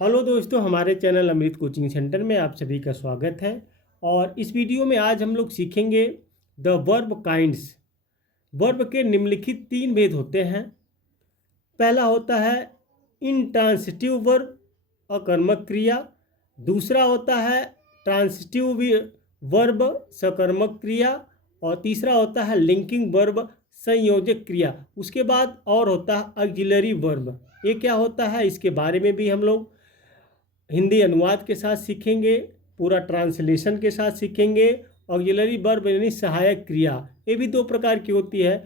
Hello दोस्तों, हमारे channel अमृत coaching centre में आप सभी का स्वागत है। और इस वीडियो में आज हम लोग सीखेंगे द वर्ब काइंड्स। वर्ब के निम्नलिखित 3 भेद होते हैं। पहला होता है इंट्रांसिटिव वर्ब, अकर्मक क्रिया। दूसरा होता है ट्रांसिटिव वर्ब, सकर्मक क्रिया। और तीसरा होता है लिंकिंग वर्ब, संयोजक क्रिया। उसके बाद और होता है ऑक्सिलरी वर्ब। ये क्या होता है, इसके बारे में भी हम लोग हिंदी अनुवाद के साथ सीखेंगे, पूरा ट्रांसलेशन के साथ सीखेंगे। ऑक्सिलरी वर्ब यानी सहायक क्रिया, ये भी 2 प्रकार की होती है।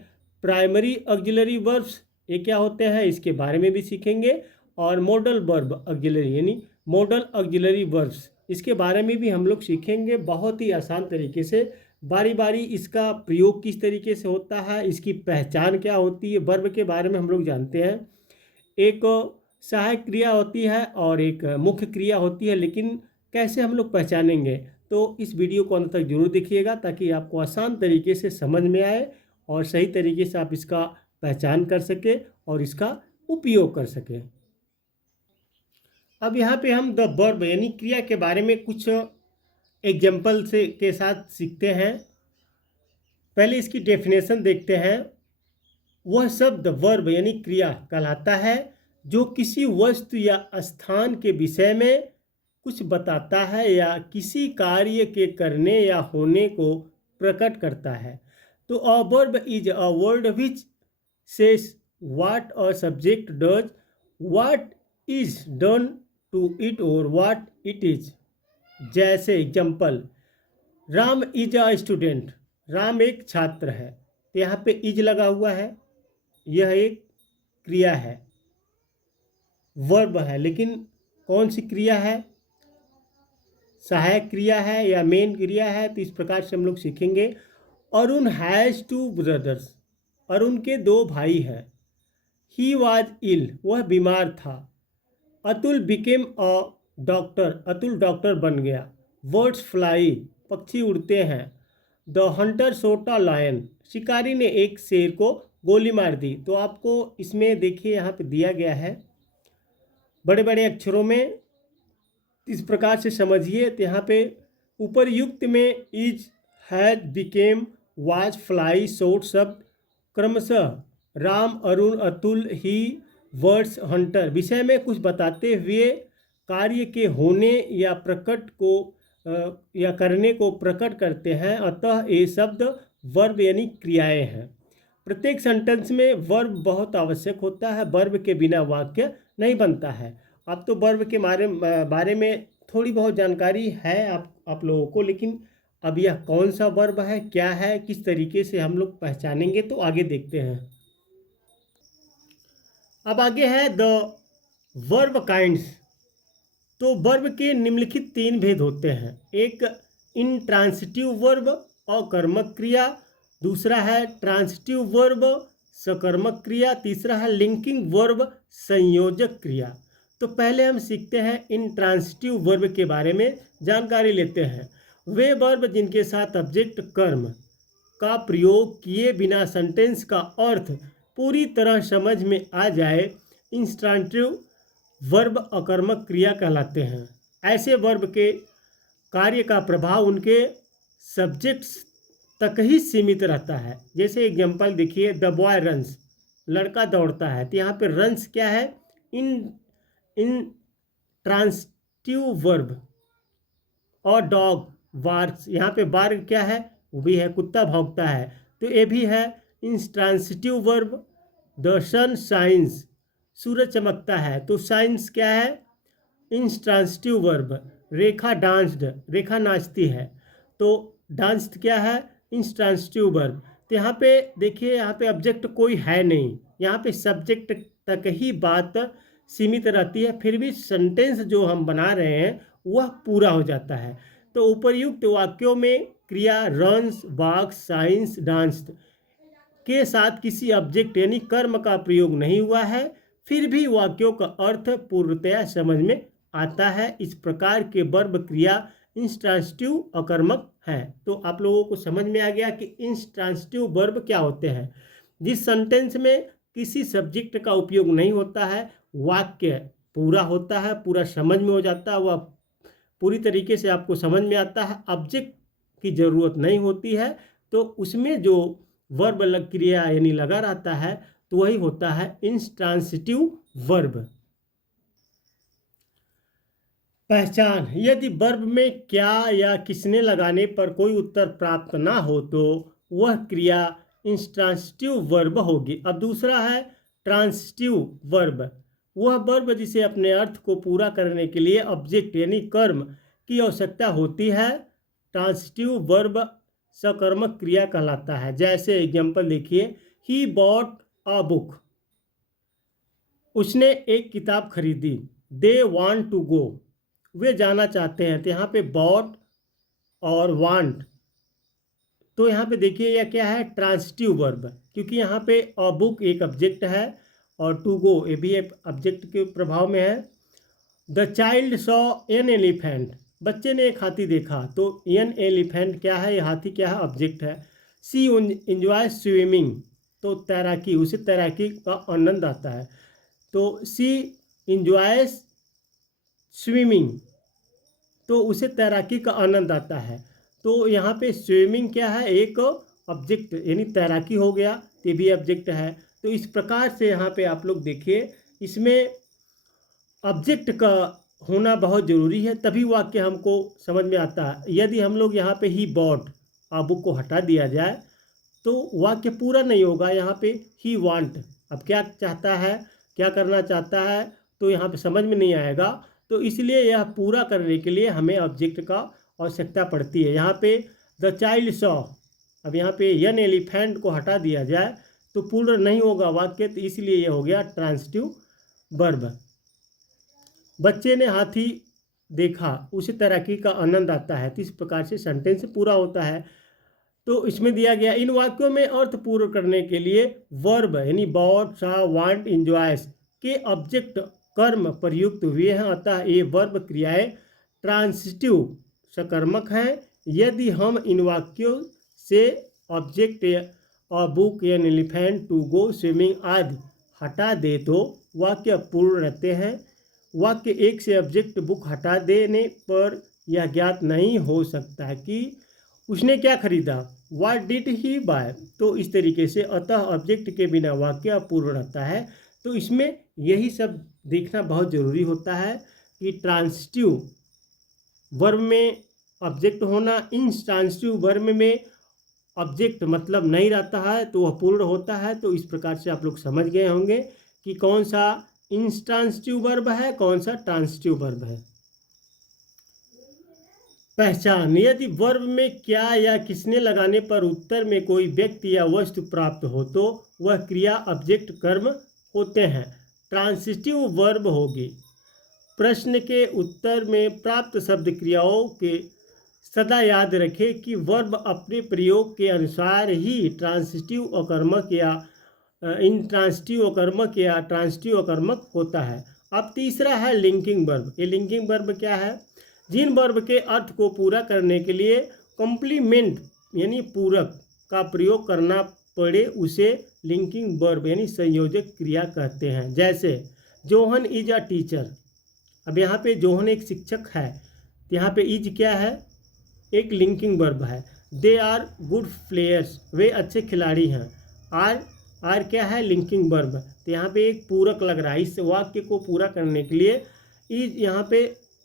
प्राइमरी ऑक्सिलरी वर्ब्स ये क्या होते हैं, इसके बारे में भी सीखेंगे। और मॉडल वर्ब ऑक्सिलरी यानी मॉडल ऑक्सिलरी वर्ब्स, इसके बारे में भी हम लोग सीखेंगे बहुत ही आसान तरीके से। बारी बारी इसका प्रयोग किस तरीके से होता है, इसकी पहचान क्या होती है, वर्ब के बारे में हम लोग जानते हैं। एक सहायक क्रिया होती है और एक मुख्य क्रिया होती है, लेकिन कैसे हम लोग पहचानेंगे, तो इस वीडियो को अंत तक जरूर देखिएगा ताकि आपको आसान तरीके से समझ में आए और सही तरीके से आप इसका पहचान कर सके और इसका उपयोग कर सके। अब यहाँ पे हम द वर्ब यानी क्रिया के बारे में कुछ एग्जाम्पल से के साथ सीखते हैं। पहले इसकी डेफिनेशन देखते हैं। वह शब्द वर्ब यानी क्रिया कहलाता है जो किसी वस्तु या स्थान के विषय में कुछ बताता है या किसी कार्य के करने या होने को प्रकट करता है। तो a verb is a word which says what a subject does, what is done to it और व्हाट इट इज। जैसे example, Ram is a student, Ram एक छात्र है। तो यहाँ पे इज लगा हुआ है, यह एक क्रिया है, वर्ब है, लेकिन कौन सी क्रिया है, सहायक क्रिया है या मेन क्रिया है। तो इस प्रकार से हम लोग सीखेंगे। अरुण हैज़ 2 ब्रदर्स, अरुण के 2 भाई हैं। ही वॉज इल, वह बीमार था। Atul became a doctor, Atul doctor बन गया। बर्ड्स फ्लाई, पक्षी उड़ते हैं। The hunter shot a lion, शिकारी ने एक शेर को गोली मार दी। तो आपको इसमें देखिए यहाँ पे दिया गया है बड़े बड़े अक्षरों में, इस प्रकार से समझिए। तो यहाँ पे उपरयुक्त में is, has, became, was, fly, shot शब्द क्रमशः राम, अरुण, अतुल, ही, वर्ड्स, हंटर विषय में कुछ बताते हुए कार्य के होने या प्रकट को या करने को प्रकट करते हैं। अतः ये शब्द वर्ब यानी क्रियाएं हैं। प्रत्येक सेंटेंस में वर्ब बहुत आवश्यक होता है, वर्ब के बिना वाक्य नहीं बनता है। अब तो वर्ब के बारे में थोड़ी बहुत जानकारी है आप लोगों को, लेकिन अब यह कौन सा वर्ब है, क्या है, किस तरीके से हम लोग पहचानेंगे, तो आगे देखते हैं। अब आगे है द वर्ब काइंड्स। तो वर्ब के निम्नलिखित 3 भेद होते हैं। एक इंट्रांसिटिव वर्ब, अकर्मक क्रिया। दूसरा है ट्रांसिटिव वर्ब, सकर्मक क्रिया। तीसरा है लिंकिंग वर्ब, संयोजक क्रिया। तो पहले हम सीखते हैं इंट्रांसिटिव वर्ब के बारे में जानकारी लेते हैं। वे वर्ब जिनके साथ ऑब्जेक्ट कर्म का प्रयोग किए बिना सेंटेंस का अर्थ पूरी तरह समझ में आ जाए, इंस्ट्रांटिव वर्ब अकर्मक क्रिया कहलाते हैं। ऐसे वर्ब के कार्य का प्रभाव उनके सब्जेक्ट्स तक ही सीमित रहता है। जैसे एग्जांपल देखिए, द बॉय रन्स, लड़का दौड़ता है। तो यहाँ पे रन्स क्या है, इन ट्रांसिटिव वर्ब। और डॉग बार्क्स, यहाँ पे बार्क क्या है, वो भी है, कुत्ता भौंकता है। तो ये भी है intransitive verb. The sun shines, सूरज चमकता है। तो शाइन्स क्या है, intransitive verb. Rekha danced, Rekha नाचती है। तो डांस्ड क्या है, इंट्रांसिटिव वर्ब। तो यहाँ पे देखिए, यहाँ पे ऑब्जेक्ट कोई है नहीं, यहाँ पे सब्जेक्ट तक ही बात सीमित रहती है, फिर भी सेंटेंस जो हम बना रहे हैं वह पूरा हो जाता है। तो उपर्युक्त वाक्यों में क्रिया रन्स, वॉक्स, साइंस, डांस्ड के साथ किसी ऑब्जेक्ट यानी कर्म का प्रयोग नहीं हुआ है, फिर भी वाक्यों का अर्थ पूर्णतया समझ में आता है। इस प्रकार के वर्ब क्रिया इंट्रांसिटिव अकर्मक है। तो आप लोगों को समझ में आ गया कि इंट्रांसिटिव वर्ब क्या होते हैं। जिस सेंटेंस में किसी सब्जेक्ट का उपयोग नहीं होता है, वाक्य पूरा होता है, पूरा समझ में हो जाता है, वह पूरी तरीके से आपको समझ में आता है, ऑब्जेक्ट की ज़रूरत नहीं होती है, तो उसमें जो वर्ब क्रिया यानी लगा रहता है तो वही होता है इंट्रांसिटिव वर्ब। पहचान, यदि वर्ब में क्या या किसने लगाने पर कोई उत्तर प्राप्त ना हो तो वह क्रिया इंट्रांसिटिव वर्ब होगी। अब दूसरा है ट्रांसिटिव वर्ब, वह वर्ब जिसे अपने अर्थ को पूरा करने के लिए ऑब्जेक्ट यानी कर्म की आवश्यकता होती है। ट्रांसिटिव वर्ब सकर्मक क्रिया कहलाता है। जैसे एग्जाम्पल देखिए, ही बॉट अ बुक, उसने एक किताब खरीदी। दे वांट टू गो, वे जाना चाहते हैं। तो यहाँ पे बॉट और वांट, तो यहाँ पे देखिए यह क्या है, ट्रांसिटिव वर्ब, क्योंकि यहाँ पे अ बुक एक ऑब्जेक्ट है और टू गो ये भी एक ऑब्जेक्ट के प्रभाव में है। The child saw an elephant, बच्चे ने एक हाथी देखा, तो एन एलिफेंट क्या है, ये हाथी क्या है, ऑब्जेक्ट है। सी एंजॉय स्विमिंग, तो तैराकी, उसे तैराकी का आनंद आता है, तो सी एंजॉयज स्विमिंग, तो उसे तैराकी का आनंद आता है। तो यहाँ पे स्विमिंग क्या है, एक ऑब्जेक्ट यानी तैराकी हो गया, ये भी ऑब्जेक्ट है। तो इस प्रकार से यहाँ पे आप लोग देखिए, इसमें ऑब्जेक्ट का होना बहुत ज़रूरी है, तभी वाक्य हमको समझ में आता है। यदि हम लोग यहाँ पे ही बॉट आ बुक को हटा दिया जाए तो वाक्य पूरा नहीं होगा। यहाँ पे ही वांट, अब क्या चाहता है, क्या करना चाहता है, तो यहाँ पे समझ में नहीं आएगा। तो इसलिए यह पूरा करने के लिए हमें ऑब्जेक्ट का आवश्यकता पड़ती है। यहाँ पे द चाइल्ड सॉ, अब यहाँ पे एन एलिफेंट को हटा दिया जाए तो पूर्ण नहीं होगा वाक्य, तो इसलिए यह हो गया ट्रांसिटिव वर्ब। बच्चे ने हाथी देखा, उसे तैराकी का आनंद आता है, तो इस प्रकार से सेंटेंस पूरा होता है। तो इसमें दिया गया, इन वाक्यों में अर्थ पूर्ण करने के लिए वर्ब यानी बॉट सा वांट इंजॉयस के ऑब्जेक्ट कर्म प्रयुक्त हुए हैं, अतः ये वर्ब क्रियाएं ट्रांसिटिव सकर्मक हैं। यदि हम इन वाक्यों से ऑब्जेक्ट और book an elephant to go swimming आदि हटा दे तो वाक्य पूर्ण रहते हैं। वाक्य एक से ऑब्जेक्ट बुक हटा देने पर यह ज्ञात नहीं हो सकता है कि उसने क्या खरीदा, व्हाट डिड ही बाय। तो इस तरीके से अतः ऑब्जेक्ट के बिना वाक्य अपूर्ण रहता है। तो इसमें यही सब देखना बहुत ज़रूरी होता है कि ट्रांसिटिव वर्ब में ऑब्जेक्ट होना, इंट्रांसिटिव वर्ब में ऑब्जेक्ट मतलब नहीं रहता है तो वह पूर्ण होता है। तो इस प्रकार से आप लोग समझ गए होंगे कि कौन सा इंट्रांसिटिव वर्ब है, कौन सा ट्रांसिटिव वर्ब है। पहचान, यदि वर्ब में क्या या किसने लगाने पर उत्तर में कोई व्यक्ति या वस्तु प्राप्त हो तो वह क्रिया ऑब्जेक्ट कर्म होते हैं, ट्रांसिटिव वर्ब होगी। प्रश्न के उत्तर में प्राप्त शब्द क्रियाओं के सदा याद रखें कि वर्ब अपने प्रयोग के अनुसार ही ट्रांसिटिव अकर्मक या इंट्रांसिटिव अकर्मक या ट्रांसिटिव अकर्मक होता है। अब तीसरा है लिंकिंग वर्ब। ये लिंकिंग वर्ब क्या है, जिन वर्ब के अर्थ को पूरा करने के लिए कॉम्प्लीमेंट यानी पूरक का प्रयोग करना पड़े उसे लिंकिंग वर्ब यानी संयोजक क्रिया कहते हैं। जैसे जोहन इज अ टीचर, अब यहाँ पे जोहन एक शिक्षक है, तो यहाँ पे इज क्या है, एक लिंकिंग वर्ब है। दे आर गुड प्लेयर्स, वे अच्छे खिलाड़ी हैं। आर क्या है, लिंकिंग वर्ब, तो यहाँ पे एक पूरक लग रहा है। इस वाक्य को पूरा करने के लिए इज यहाँ पे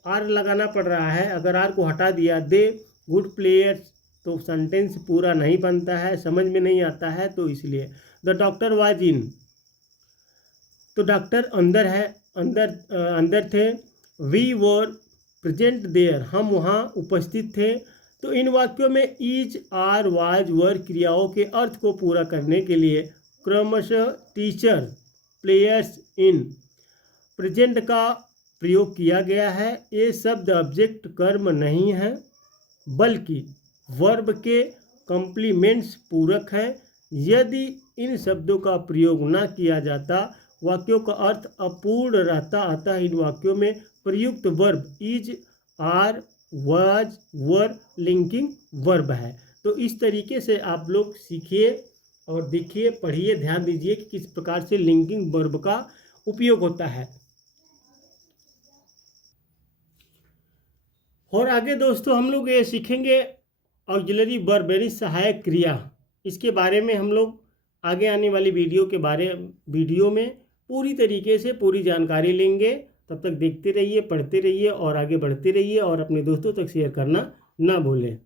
आर लगाना पड़ रहा है। अगर आर को हटा दिया, दे गुड प्लेयर्स, तो सेंटेंस पूरा नहीं बनता है, समझ में नहीं आता है। तो इसलिए द डॉक्टर वाज इन, तो डॉक्टर अंदर है, अंदर थे। वी वर प्रेजेंट देयर, हम वहाँ उपस्थित थे। तो इन वाक्यों में इज आर वाज वर क्रियाओं के अर्थ को पूरा करने के लिए क्रमशः टीचर प्लेयर्स इन प्रेजेंट का प्रयोग किया गया है। ये शब्द ऑब्जेक्ट कर्म नहीं है बल्कि वर्ब के कॉम्प्लीमेंट्स पूरक हैं। यदि इन शब्दों का प्रयोग न किया जाता वाक्यों का अर्थ अपूर्ण रहता। अतः इन वाक्यों में प्रयुक्त verb is are was were linking verb है। तो इस तरीके से आप लोग सीखिए और देखिए, पढ़िए, ध्यान दीजिए कि किस प्रकार से लिंकिंग वर्ब का उपयोग होता है। और आगे दोस्तों हम लोग ये सीखेंगे ऑक्सिलरी वर्ब यानी सहायक क्रिया। इसके बारे में हम लोग आगे आने वाली वीडियो में पूरी तरीके से पूरी जानकारी लेंगे। तब तक देखते रहिए, पढ़ते रहिए और आगे बढ़ते रहिए और अपने दोस्तों तक शेयर करना ना भूलें।